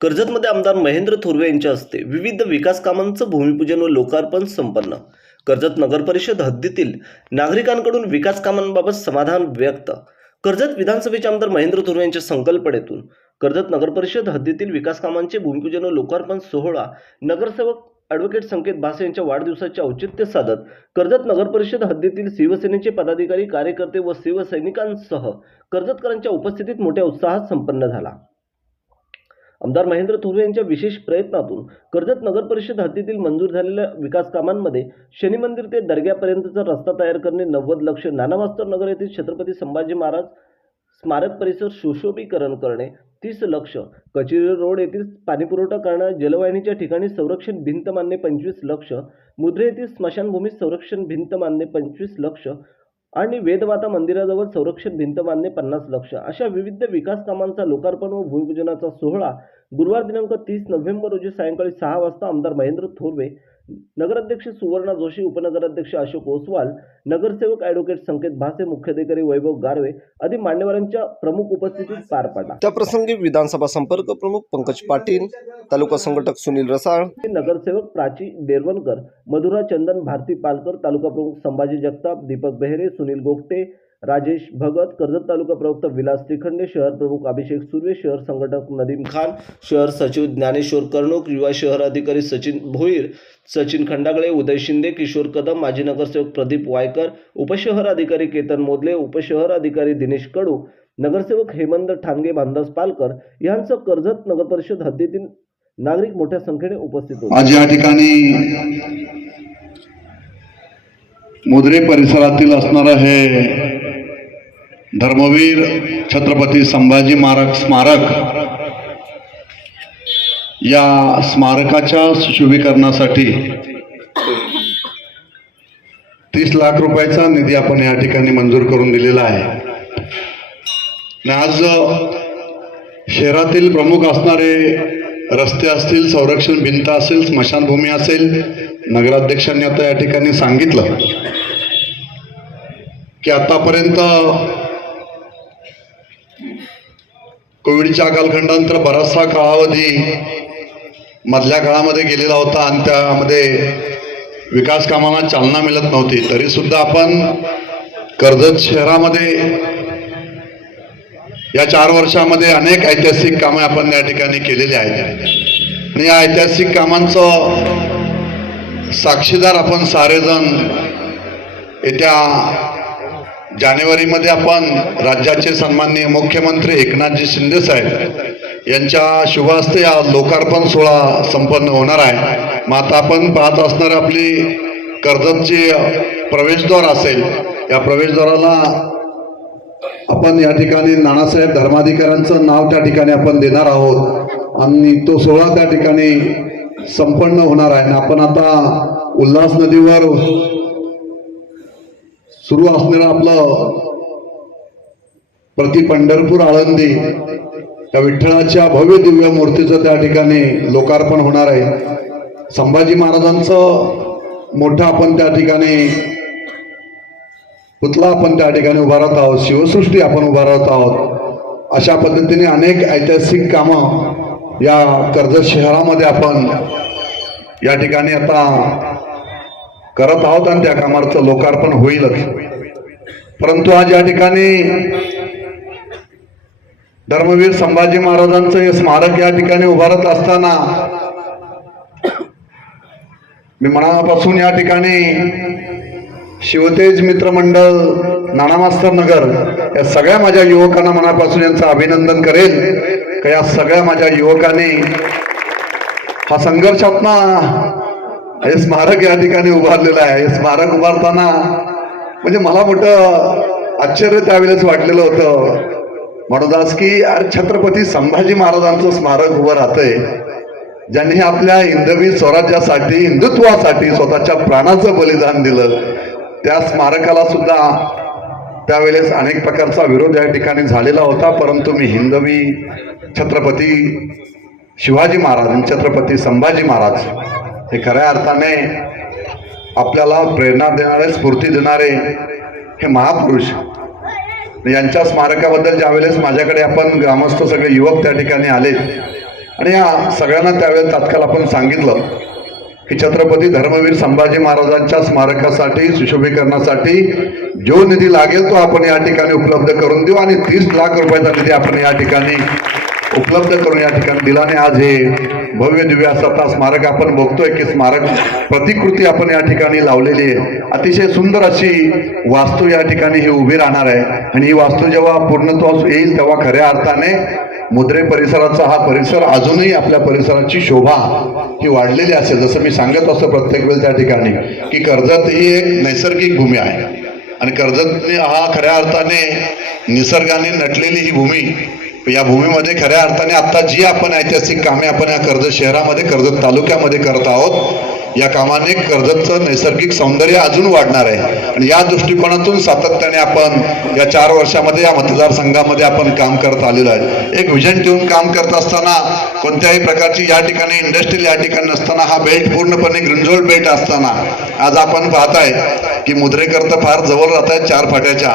कर्जतमध्ये आमदार महेंद्र थोरवे यांच्या हस्ते विविध विकास कामांचं भूमिपूजन व लोकार्पण संपन्न. कर्जत नगरपरिषद हद्दीतील नागरिकांकडून विकास कामांबाबत समाधान व्यक्त. कर्जत विधानसभेचे आमदार महेंद्र थोरवे यांच्या संकल्पनेतून कर्जत नगरपरिषद हद्दीतील विकास कामांचे भूमिपूजन व लोकार्पण सोहळा नगरसेवक ॲडव्होकेट संकेत भासे यांच्या वाढदिवसाचे औचित्य साधत कर्जत नगरपरिषद हद्दीतील शिवसेनेचे पदाधिकारी, कार्यकर्ते व शिवसैनिकांसह कर्जतकरांच्या उपस्थितीत मोठ्या उत्साहात संपन्न झाला. आमदार महेंद्र थोरवे यांच्या विशेष प्रयत्नातून कर्जत नगरपरिषद हद्दीतील मंजूर झालेल्या विकास कामांमध्ये शनी मंदिर ते दर्ग्यापर्यंतचा रस्ता तयार करणे 90 लाख, नाना मास्तर नगर येथील छत्रपती संभाजी महाराज स्मारक परिसर सुशोभीकरण करणे 30 लाख, कचेरी रोड येथील पाणीपुरवठा करणाऱ्या जलवाहिनीच्या ठिकाणी संरक्षण भिंत बांधणे 25 लाख, मुद्रे येथील स्मशानभूमीत संरक्षण भिंत बांधणे 25 लाख आणि वेदमाता मंदिराजवळ संरक्षण भिंत बांधणे 50 लाख अशा विविध विकास कामांचा लोकार्पण व भूमिपूजनाचा सोहळा गुरुवार दिनांक 30 नोव्हेंबर रोजी सायंकाळी 6 वाजता आमदार महेंद्र थोरवे, नगराध्यक्ष सुवर्णा जोशी, उपनगराध्यक्ष अशोक ओसवाल, नगरसेवक ॲडव्होकेट संकेत भासे, मुख्याधिकारी वैभव गारवे आदी मान्यवरांच्या प्रमुख उपस्थितीत पार पडला. त्या प्रसंगी विधानसभा संपर्क प्रमुख पंकज पाटील, तालुका संघटक सुनील रसाळ, नगरसेवक प्राची देरवणकर, मधुरा चंदन, भारती पालकर, तालुका प्रमुख संभाजी जगताप, दीपक बेहरे, सुनील गोगटे, राजेश भगत, कर्जत तालुका प्रवक्ता विलास त्रिखंडे, शहर प्रमुख अभिषेक सुर्वे, शहर संघटक नदीम खान, शहर सचिव ज्ञानेश्वर कर्णूक, युवा शहर अधिकारी सचिन भोईर, सचिन खंडागळे, उदय शिंदे, किशोर कदम, माजी नगरसेवक प्रदीप वायकर, उपशहर अधिकारी केतन मोदले, उपशहर अधिकारी दिनेश कडू, नगरसेवक हेमंत ठाणगे, भानदास पालकर यांचं कर्जत नगरपरिषद हद्दीतील नागरिक मोठ्या संख्येने उपस्थित होते. आज या ठिकाणी मुद्रे परिसरातील असणारं हे धर्मवीर छत्रपती संभाजी महाराज स्मारक, या स्मारकाच्या सुशोभीकरणासाठी 30 लाख रुपयाचा निधी आपण या ठिकाणी मंजूर करून दिलेला आहे. आज शहरातील प्रमुख असणारे रस्ते असतील, संरक्षण भिंत असेल, स्मशानभूमी असेल, नगराध्यक्षांनी आता या ठिकाणी सांगितलं की आतापर्यंत कोविडच्या कालखंडानंतर बराचसा कालावधी मधल्या काळामध्ये गेलेला होता आणि त्यामध्ये विकास कामांना चालना मिळत नव्हती. तरी सुद्धा आपण कर्जत शहरामध्ये या 4 वर्षामध्ये अनेक ऐतिहासिक कामे आपण या ठिकाणी केलेली आहेत आणि या ऐतिहासिक कामांचं साक्षीदार आपण सारेजण येत्या जानेवारीमध्ये आपण राज्याचे सन्माननीय मुख्यमंत्री एकनाथजी शिंदे साहेब यांच्या शुभ हस्ते या लोकार्पण सोहळा संपन्न होणार आहे. मग आता आपण पाहत असणारी आपली कर्जतची प्रवेशद्वार असेल, या प्रवेशद्वाराला आपण या ठिकाणी नानासाहेब धर्माधिकाऱ्यांचं नाव त्या ठिकाणी आपण देणार आहोत आणि तो सोहळा त्या ठिकाणी संपन्न होणार आहे. आपण आता उल्हास नदीवर सुरू असणारं आपलं प्रति पंढरपूर आळंदी या विठ्ठलाच्या भव्य दिव्य मूर्तीचं त्या ठिकाणी लोकार्पण होणार आहे. संभाजी महाराजांचं मोठं आपण त्या ठिकाणी पुतळा आपण त्या ठिकाणी उभारत आहोत, शिवसृष्टी आपण उभारत आहोत. अशा पद्धतीने अनेक ऐतिहासिक कामं या कर्जत शहरामध्ये आपण या ठिकाणी आता करत आहोत आणि त्या कामाचं लोकार्पण होईलच. परंतु आज या ठिकाणी धर्मवीर संभाजी महाराजांचं हे स्मारक या ठिकाणी उभारत असताना मी मनापासून या ठिकाणी शिवतेज मित्रमंडळ, नाना मास्तर नगर या सगळ्या माझ्या युवकांना मनापासून यांचं अभिनंदन करेल का या सगळ्या माझ्या युवकांनी हा संघर्षातना हे स्मारक या ठिकाणी उभारलेलं आहे. हे स्मारक उभारताना म्हणजे मला मोठं आश्चर्य त्यावेळेस वाटलेलं होतं, म्हणूनच की छत्रपती संभाजी महाराजांचं स्मारक उभं राहतंय, ज्यांनी आपल्या हिंदवी स्वराज्यासाठी, हिंदुत्वासाठी स्वतःच्या प्राणाचं बलिदान दिलं. त्या स्मारकाला सुद्धा त्यावेळेस अनेक प्रकारचा विरोध या ठिकाणी झालेला होता, परंतु मी हिंदवी छत्रपती शिवाजी महाराज, छत्रपती संभाजी महाराज हे खऱ्या अर्थाने आपल्याला प्रेरणा देणारे, स्फूर्ती देणारे हे महापुरुष यांच्या स्मारकाबद्दल ज्यावेळेस माझ्याकडे आपण ग्रामस्थ सगळे युवक त्या ठिकाणी आले आणि या सगळ्यांना त्यावेळेस तात्काळ आपण सांगितलं की छत्रपती धर्मवीर संभाजी महाराजांच्या स्मारकासाठी सुशोभीकरणासाठी जो निधी लागेल तो आपण या ठिकाणी उपलब्ध करून देऊ आणि 30 लाख रुपयाचा निधी आपण या ठिकाणी उपलब्ध करून या ठिकाणी दिला. आणि आज हे भव्य दिव्य असं स्मारक आपण बघतोय की स्मारक प्रतिकृती आपण या ठिकाणी लावलेली आहे. अतिशय सुंदर अशी वास्तू या ठिकाणी ही उभी राहणार आहे आणि ही वास्तू जेव्हा पूर्णत्वास येईल तेव्हा खऱ्या अर्थाने मुद्रे परिसराचा हा परिसर अजूनही आपल्या परिसराची शोभा ही वाढलेली असेल. जसं मी सांगत असतो प्रत्येक वेळेस त्या ठिकाणी की कर्जत ही एक नैसर्गिक भूमी आहे आणि कर्जत हा खऱ्या अर्थाने निसर्गाने नटलेली ही भूमी. या भूमीमध्ये खऱ्या अर्थाने आता जी आपण ऐतिहासिक कामे आपण या कर्जत शहरामध्ये कर्जत तालुक्यामध्ये करत आहोत या कामाने कर्जतचं नैसर्गिक सौंदर्य अजून वाढणार आहे आणि या दृष्टिकोनातून सातत्याने आपण या 4 वर्षामध्ये या मतदारसंघामध्ये आपण काम करत आलेलो आहे. एक विजन ठेवून काम करत असताना कोणत्याही प्रकारची या ठिकाणी इंडस्ट्रियल या ठिकाणी नसताना हा बेल्ट पूर्णपणे ग्रिंजोल्ड बेल्ट असताना आज आपण पाहताय की मुद्रेकर तर फार जवळ राहत आहेत 4 फाट्याच्या,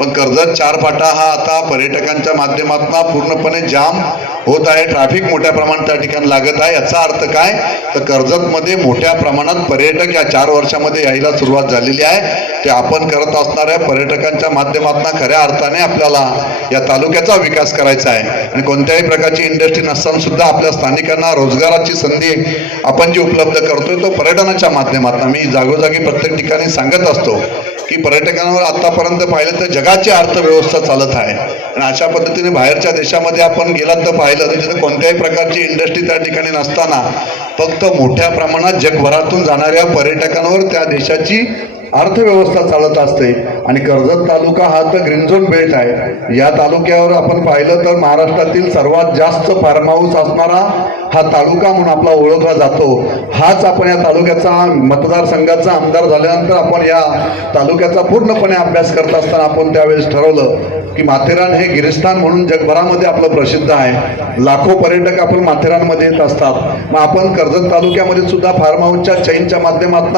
पण कर्जत 4 फाटा हा आता पर्यटकांच्या माध्यमातून पूर्णपणे जाम होत आहे. ट्रॅफिक मोठ्या प्रमाणात त्या ठिकाणी लागत आहे. याचा अर्थ काय तर कर्जतमध्ये मोठ्या प्रमाणात पर्यटक या 4 वर्षामध्ये यायला सुरुवात झालेली आहे. ते आपण करत असणाऱ्या पर्यटकांच्या माध्यमातून खऱ्या अर्थाने आपल्याला या तालुक्याचा विकास करायचा आहे आणि कोणत्याही प्रकारची इंडस्ट्री नसताना सुद्धा आपल्या स्थानिकांना रोजगाराची संधी आपण जी उपलब्ध करतोय तो पर्यटनाच्या माध्यमातून. मी जागोजागी प्रत्येक ठिकाणी सांगत असतो की पर्यटकांवर आतापर्यंत पाहिलं तर जगाची अर्थव्यवस्था चालत आहे आणि अशा पद्धतीने बाहेरच्या देशामध्ये आपण गेलात तर पाहिलं तर तिथे कोणत्याही प्रकारची इंडस्ट्री त्या ठिकाणी नसताना फक्त मोठ्या प्रमाणात जगभरातून जाणाऱ्या पर्यटकांवर त्या देशाची अर्थव्यवस्था चालत असते. आणि कर्जत तालुका हा तर ग्रीन झोन बेल्ट आहे. या तालुक्यावर आपण पाहिलं तर महाराष्ट्रातील सर्वात जास्त फार्म हाऊस असणारा हा तालुका म्हणून आपला ओळखला जातो. हाच आपण या तालुक्याचा मतदारसंघाचा आमदार झाल्यानंतर आपण या तालुक्याचा पूर्णपणे अभ्यास करत असताना आपण त्यावेळेस ठरवलं की माथेरान हे गिरिस्थान म्हणून जगभरामध्ये आपलं प्रसिद्ध आहे. लाखो पर्यटक आपण माथेरानमध्ये येत असतात. मग आपण कर्जत तालुक्यामध्ये सुद्धा फार्म हाऊसच्या चैनच्या माध्यमातून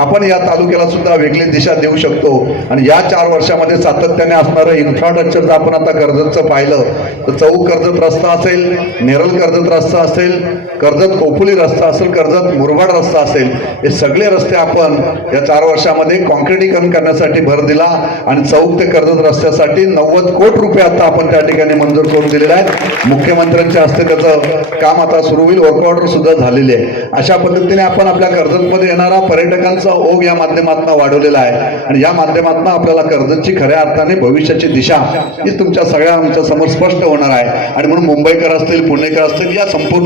आपण या तालुक्याला सुद्धा वेगळी दिशा देऊ शकतो. आणि या 4 वर्षामध्ये सातत्याने असणारं इन्फ्रास्ट्रक्चर जर आपण आता कर्जतचं पाहिलं तर चौक कर्जत रस्ता असेल, नेरळ कर्जत रस्ता असेल, कर्जत कोपुली रस्ता असेल, कर्जत मुरबाड रस्ता असेल, हे सगळे रस्ते आपण या 4 वर्षामध्ये कॉन्क्रिटीकरण करण्यासाठी भर दिला आणि चौक ते कर्जत रस्त्यासाठी 90 कोटी रुपये आता आपण त्या ठिकाणी मंजूर करून दिलेले आहेत. मुख्यमंत्र्यांच्या हस्ते त्याचं काम आता सुरू होईल. वर्क ऑर्डर सुद्धा झालेली आहे. अशा पद्धतीने आपण आपल्या कर्जतमध्ये येणारा पर्यटकांचा ओघ या माध्यमातून वाढवलेला आहे आणि या माध्यमातून आपल्याला कर्जतची खऱ्या अर्थाने भविष्याची दिशा ही तुमच्या सगळ्या आमच्या समोर स्पष्ट होणार आहे. आणि म्हणून मुंबईकर असतील, पुणेकर असतील, या संपूर्ण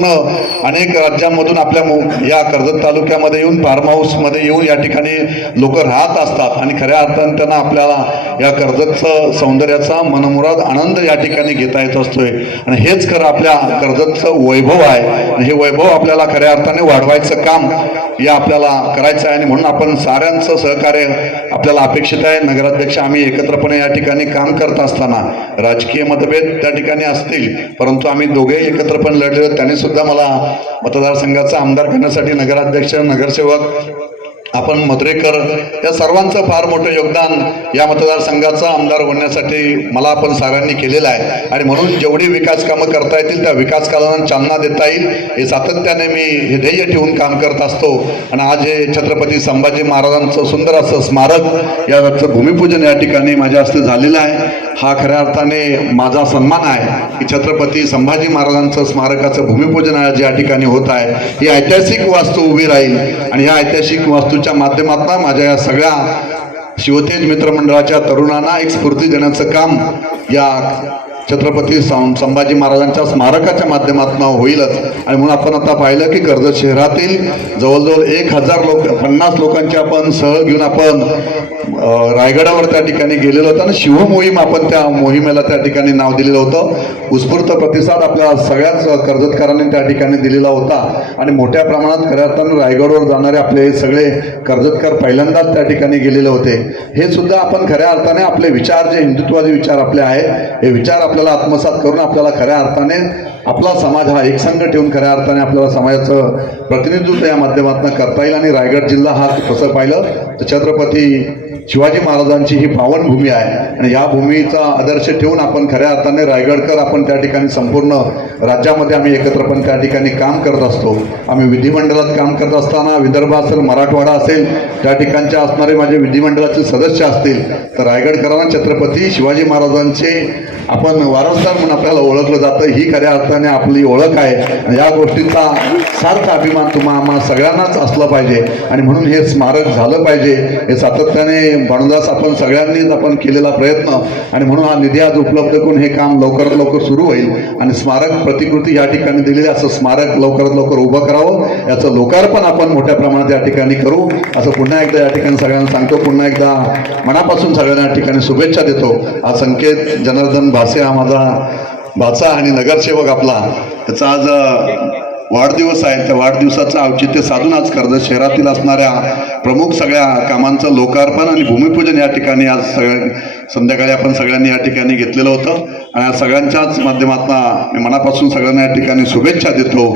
अनेक राज्यांमधून आपल्या या कर्जत तालुक्यामध्ये येऊन फार्म हाऊसमध्ये येऊन या ठिकाणी लोक राहत असतात आणि खऱ्या अर्थाने त्यांना आपल्याला या कर्जतचं सौंदर्याचा मनमुराद आनंद या ठिकाणी घेता येत असतोय. आणि हेच खरं आपल्या कर्जतचं वैभव आहे आणि हे वैभव आपल्याला खऱ्या अर्थाने वाढवायचं काम या आपल्याला करायचं आहे. आणि म्हणून आपण साऱ्यांचं सहकार्य आपल्याला अपेक्षित आहे. नगराध्यक्ष आम्ही एकत्रपणे या ठिकाणी काम करत असताना राजकीय मतभेद त्या ठिकाणी असतील, परंतु आम्ही दोघेही एकत्र पण लढले. त्यांनी सुद्धा मला मतदारसंघाचा आमदार करण्यासाठी नगराध्यक्ष, नगरसेवक, आपण मद्रेकर या सर्वांचं फार मोठं योगदान या मतदारसंघाचा आमदार होण्यासाठी मला आपण साऱ्यांनी केलेलं आहे. आणि म्हणून जेवढी विकास कामं करता येतील त्या विकास कामांना चालना देता येईल हे सातत्याने मी हे ध्येय ठेवून काम करत असतो. आणि आज हे छत्रपती संभाजी महाराजांचं सुंदर असं स्मारक याचं भूमिपूजन या ठिकाणी माझ्या हस्ते झालेलं आहे. हा खऱ्या अर्थाने माझा सन्मान आहे की छत्रपती संभाजी महाराजांचं स्मारकाचं भूमिपूजन आज या ठिकाणी होत आहे. ही ऐतिहासिक वास्तू उभी राहील आणि या ऐतिहासिक वास्तूच्या माध्यमातून माझ्या या सगळ्या शिवतेज मित्रमंडळाच्या तरुणांना एक स्फूर्ती देण्याचं काम या छत्रपती संभाजी महाराजांच्या स्मारकाच्या माध्यमातून होईलच. आणि म्हणून आपण आता पाहिलं की कर्जत शहरातील जवळजवळ 50 लोकांची आपण सहल घेऊन आपण रायगडावर त्या ठिकाणी गेलेलो होतो आणि शिवमोहीम आपण त्या मोहिमेला त्या ठिकाणी नाव दिलेलं होतं. उत्स्फूर्त प्रतिसाद आपल्या सगळ्याच कर्जतकरांनी त्या ठिकाणी दिलेला होता आणि मोठ्या प्रमाणात खऱ्या अर्थानं रायगडवर जाणारे आपले सगळे कर्जतकर पहिल्यांदाच त्या ठिकाणी गेलेले होते. हे सुद्धा आपण खऱ्या अर्थाने आपले विचार जे हिंदुत्वादी विचार आपले आहेत हे विचार आपल्याला आत्मसात करून आपल्याला खऱ्या अर्थाने आपला समाज हा एकसंघ ठेवून खऱ्या अर्थाने आपल्याला समाजाचं प्रतिनिधित्व या माध्यमातून करता येईल. आणि रायगड जिल्हा हा तसं पाहिलं तर छत्रपती शिवाजी महाराजांची ही पावनभूमी आहे आणि या भूमीचा आदर्श ठेवून आपण खऱ्या अर्थाने रायगडकर आपण त्या ठिकाणी संपूर्ण राज्यामध्ये आम्ही एकत्रपणे त्या ठिकाणी काम करत असतो. आम्ही विधिमंडळात काम करत असताना विदर्भ असेल, मराठवाडा असेल, त्या ठिकाणच्या असणारे माझे विधिमंडळाचे सदस्य असतील तर रायगडकरांना छत्रपती शिवाजी महाराजांचे आपण वारसदार म्हणून आपल्याला ओळखलं जातं. ही खऱ्या अर्थाने आपली ओळख आहे आणि या गोष्टीचा सार्थ अभिमान आम्हा सगळ्यांनाच असला पाहिजे आणि म्हणून हे स्मारक झालं पाहिजे. हे सातत्याने भानुदास आपण सगळ्यांनीच आपण केलेला प्रयत्न आणि म्हणून हा निधी आज उपलब्ध करून हे काम लवकरात लवकर सुरू होईल आणि स्मारक प्रतिकृती या ठिकाणी दिलेली असं स्मारक लवकरात लवकर उभं करावं, याचं लोकार्पण आपण मोठ्या प्रमाणात या ठिकाणी करू असं पुन्हा एकदा या ठिकाणी सगळ्यांना सांगतो. पुन्हा एकदा मनापासून सगळ्यांना या ठिकाणी शुभेच्छा देतो. हा संकेत जनार्दन भासे हा माझा भाचा आणि नगरसेवक आपला, त्याचा आज वाढदिवस आहे. त्या वाढदिवसाचं औचित्य साधून आज कर्जत शहरातील असणाऱ्या प्रमुख सगळ्या कामांचं लोकार्पण आणि भूमिपूजन या ठिकाणी आज संध्याकाळी आपण सगळ्यांनी या ठिकाणी घेतलेलं होतं आणि सगळ्यांच्याच माध्यमातून मी मनापासून सगळ्यांना या ठिकाणी शुभेच्छा देतो.